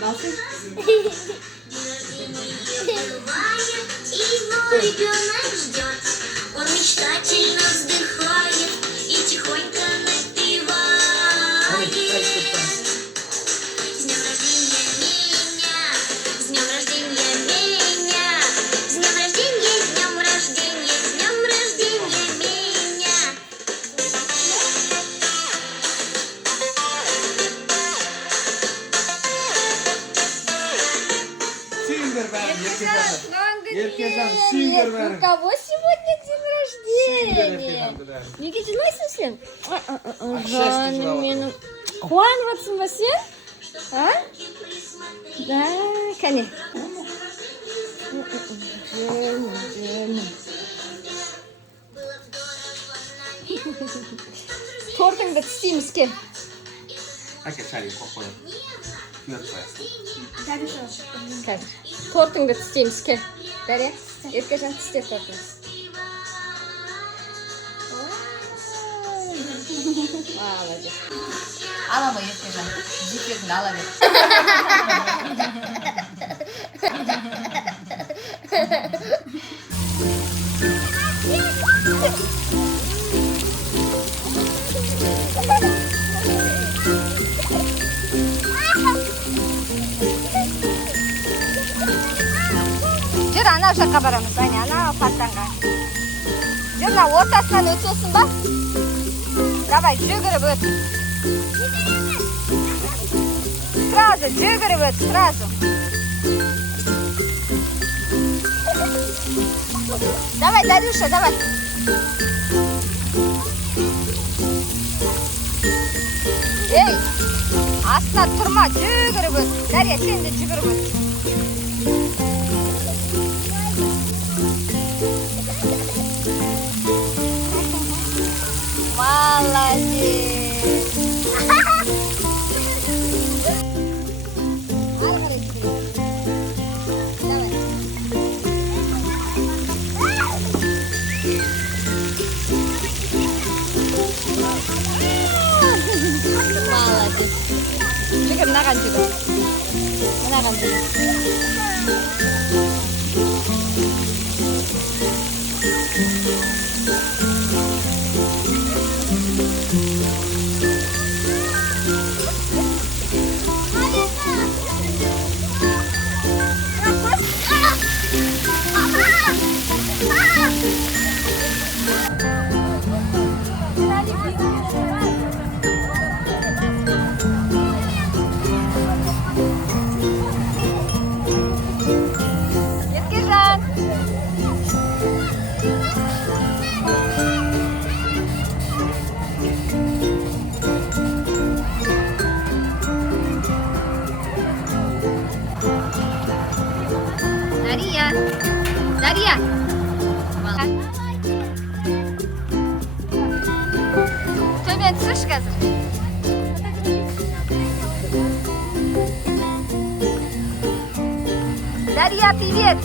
Nasıl? Ребенок ждет, он мечтательно вздыхает и тихонько напевает. С днем рождения меня, с днем рождения меня, с днем рождения, с днем рождения, с днем рождения меня. Сингербен, Еркежан, У Сингербен. кого сегодня день рождения? Неге жылайсың сен? Жаным менің. Қуаныватсың ба сен? А? Да, кәне. Жаным. Тортыңды тістейміз ке. Әке, шәли, қоқпайды. Күйет қоясың. Қазір. Тортыңды тістейміз ке. Дарья, Еркежан тісте тортыңды. Молодец. Алама Еркежан. Зипетін ала бер. Жүр, ана жаққа барамыз. Ана парканға. Жүр, мына ортасынан өтесің ба? Давай, жүгіріп өт. Сразу, жүгіріп өт, сразу. Давай, Дарюша, давай. Ей, астына тұрма, жүгіріп өт. Дарья, сен де жүгіріп өт. Молодец. Давай. Молодец. Жүгір, мынаған жүгір. Мынаған жүгір. Еркежан. Дарья. Дарья. Төмен түсірші қазір. Дарья, привет.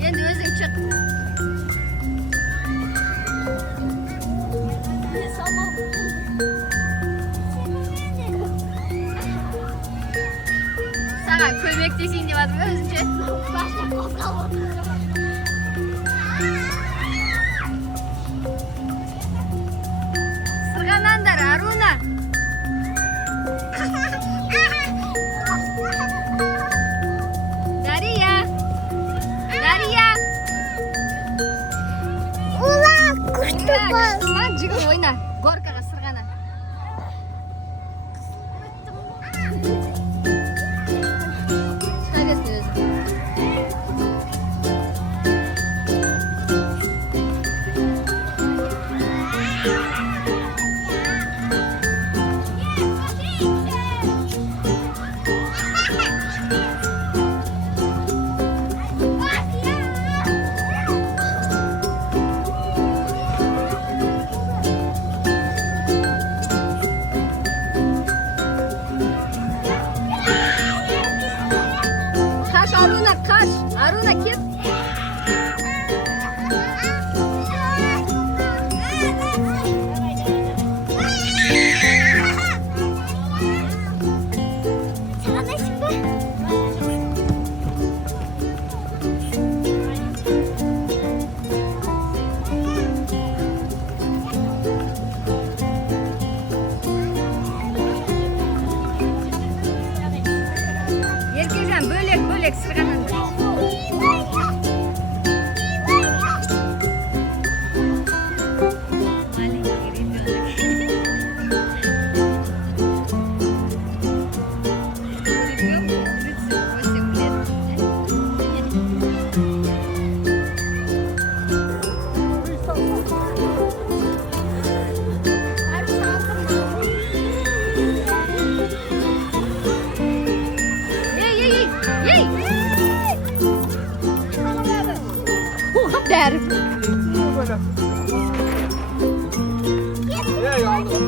Енді өзің çık. Sana kömekleşeyim diye vardım özünce. Sırganandar Aruna. Дарья. Дарья. Ulan kuştu bal. Lan жүгір ойна. Горкаға сырғана. Çıkar besini özün. Yavaş. Aruna kes. Еркежан бөлек сырғанаңдар. Ей! Dərib. Ey aldım.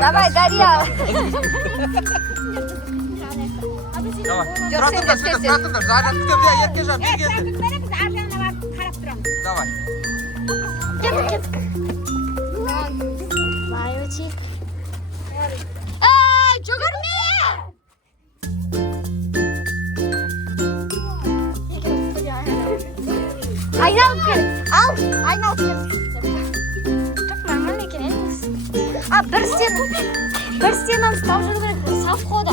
Давай, Дарья. Давай. Тұра тұрыңдар, Заря күтемін де, Еркежан, бері келді. Давай. Айналып кел. Айналып кел. Çok normal екен, емес. Бір стенаны ұстап жүру керек, совхозда.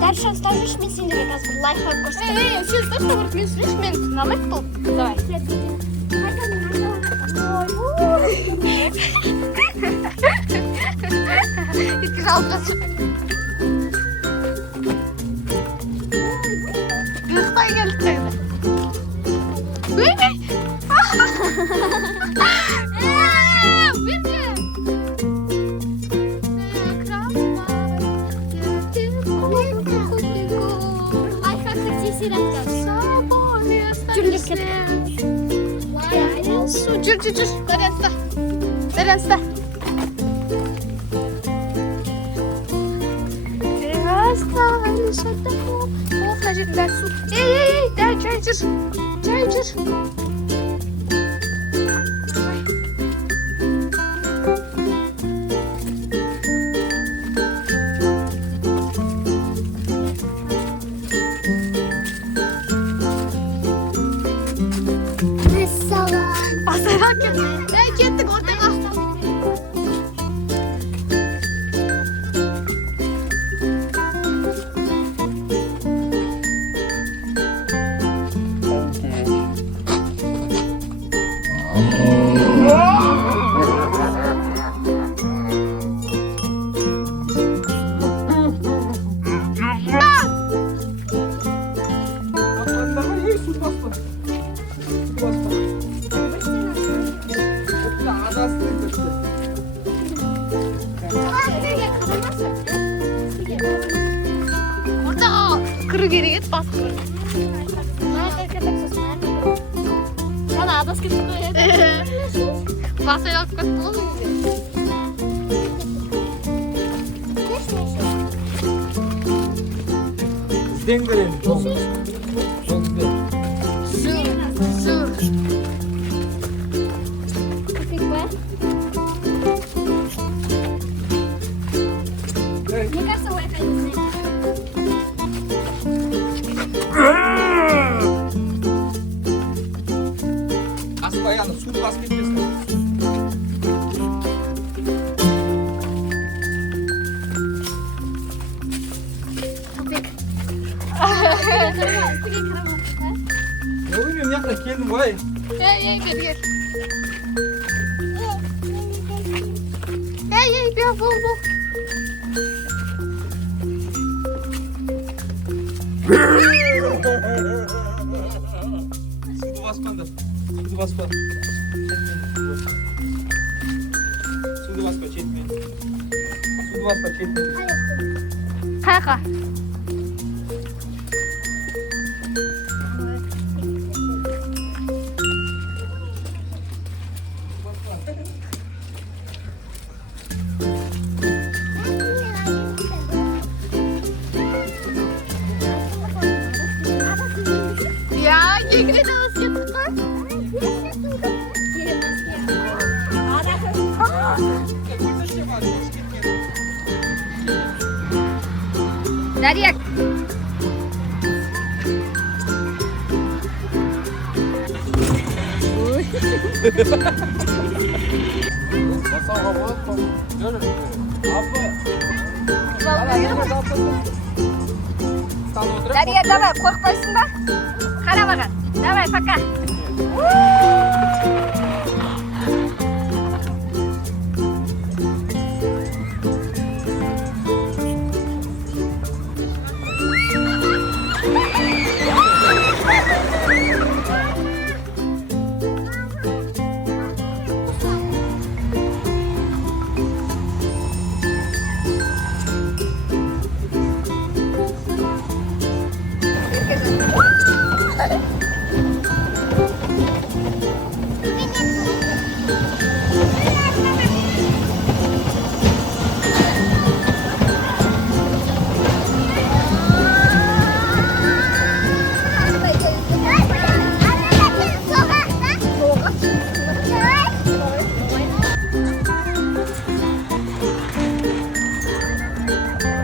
Дальше ұстап жүрші, мен сендерге қазір бір лайфхак көрсетемін. Сен точно бір мен сүреш, мен намайт бұл. Давай. Еркежан алып жатшы. Ұйықтай келді тәңді. Жүр. Дарья ұста. Мына жердің бәрі су. Ей, жай жүр. Асайған кеттік ортаға. Kırı geri git bas. Sana adası gitmiyor. Basayla alıp kaç bulalım mı? Dengerin. Çok güzel. Sur. Köpek var. Мне кажется, у этой не знаю. Asıl ayağını su bas gitmesin. Köpek. Ne bileyim yakla geldim vay. Hey gel. Hey bir bul. Sudu basmadı. Sudu basmadı. Sudu basma çekmeyin. Sudu basma çekmeyin. Kaka. Ya gel dans yaptık. Дарья. Basağa bak. Görün. Дарья, давай, қорықпайсың ба? Қара маған. Давай, пока.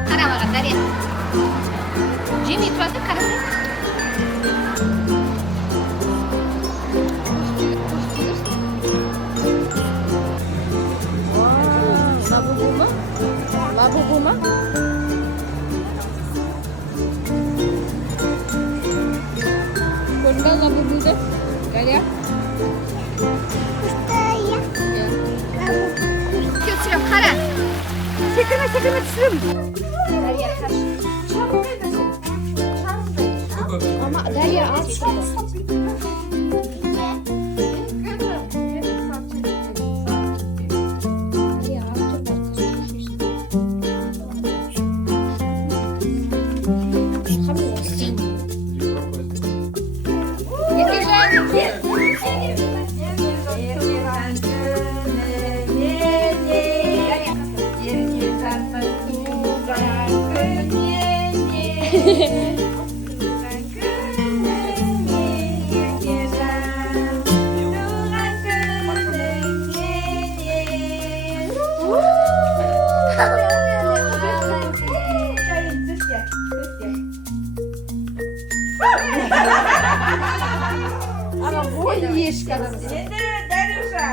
Қара маған, Дарья. Жемей тұрады, қарасай. Labubu mu? Көрінбе лабубуды? Дарья? Түсірем, қара. Секірме, түсірем. Дарья, қаршы. Ama Derya al şunu. Ama bu yeş kadar. Dur, Darusha.